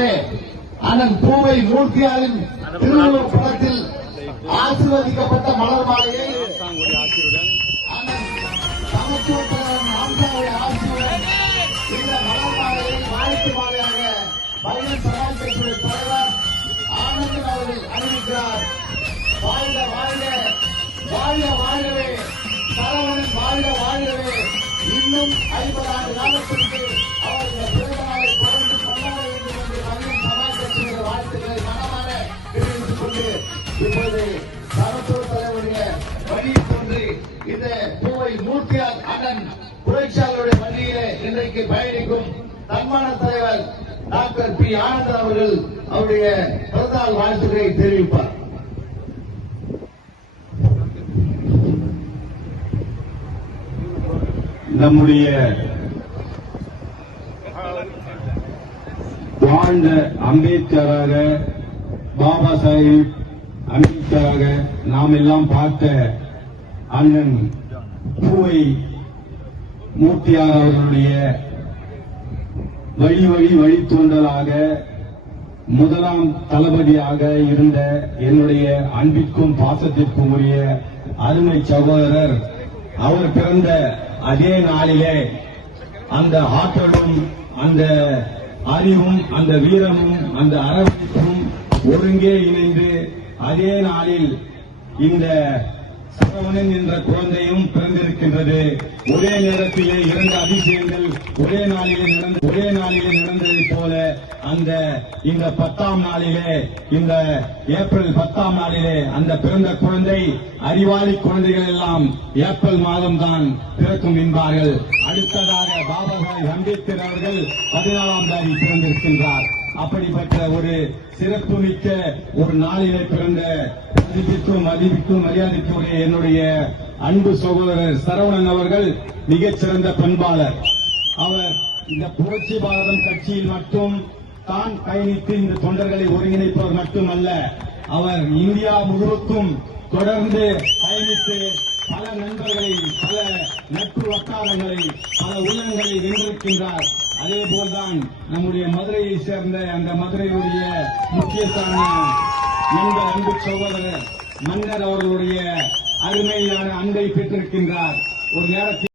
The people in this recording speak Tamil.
நாளிலே அண்ணன் பூவை மூர்த்தியாரின் திருவள்ளுவர் படத்தில் ஆசீர்வதிக்கப்பட்ட மலர் மாலையை இந்த மலர் மாலையை வாழ்த்து மாலையாக பையன் சமாஜத்துடைய தலைவர் ஆனந்தன் அவர்கள் அறிவிக்கிறார் வாழ்க வாழ்க வாழ்க வாழ்கவே கோவை மூர்த்தியார் அண்ணன் புரட்சியாளருடைய பள்ளியிலே இன்றைக்கு பயணிக்கும் தன்மான தலைவர் டாக்டர் பி ஆனந்தன் அவர்கள் அவருடைய பிறந்தநாள் வாழ்த்துக்களை தெரிவிப்பார். நம்முடைய வாழ்ந்த அம்பேத்கராக பாபா சாஹிப் அம்பேத்கராக நாம் எல்லாம் பார்த்த அண்ணன் பூவை மூர்த்தியார் அவர்களுடைய வழி வழி வழித்தோன்றலாக முதலாம் தளபதியாக இருந்த என்னுடைய அன்பிற்கும் பாசத்திற்கும் உரிய அருமை சகோதரர் அவர் பிறந்த அதே நாளிலே அந்த ஆற்றலும் அந்த அறிவும் அந்த வீரமும் அந்த அரவணைப்பும் ஒருங்கே இணைந்து அதே நாளில் இந்த சரவணன் என்ற குழந்தையும் பிறந்திருக்கின்றது. ஒரே நேரத்திலே இரண்டு அதிசயங்கள் ஒரே நாளிலே நடந்த ஒரே நாளிலே நடந்து அந்த இந்த பத்தாம் நாளிலே இந்த ஏப்ரல் பத்தாம் நாளிலே அந்த பிறந்த குழந்தை அறிவாளி குழந்தைகள் எல்லாம் ஏப்ரல் மாதம் தான் பிறக்கும் என்பார்கள். அடுத்ததாக பாபா சாஹிப் அம்பேத்கர் அவர்கள் பதினாலாம் தேதி பிறந்திருக்கின்றார். அப்படிப்பட்ட ஒரு சிறப்பு மிக்க ஒரு நாளிலே பிறந்த மதிப்பிற்கும் மதிப்பிற்கும் மரியாதைக்குரிய என்னுடைய அன்பு சகோதரர் சரவணன் அவர்கள் மிகச்சிறந்த பண்பாளர். அவர் இந்த புரட்சி பாரதம் கட்சியில் மட்டும் தான் பயணித்து இந்த தொண்டர்களை ஒருங்கிணைப்பவர் மட்டுமல்ல அவர் இந்தியா முழுவதும் தொடர்ந்து பயணித்து பல நண்பர்களை பல நட்பு வட்டாரங்களை பல உள்ளங்களை வென்றிருக்கின்றார். அதே போல்தான் நம்முடைய மதுரையை சேர்ந்த அந்த மதுரையுடைய முக்கியஸ்தான நண்பர் அன்பு சகோதரர் மன்னர் அவர்களுடைய அருமையான அன்பை பெற்றிருக்கின்றார். ஒரு நேரத்தில்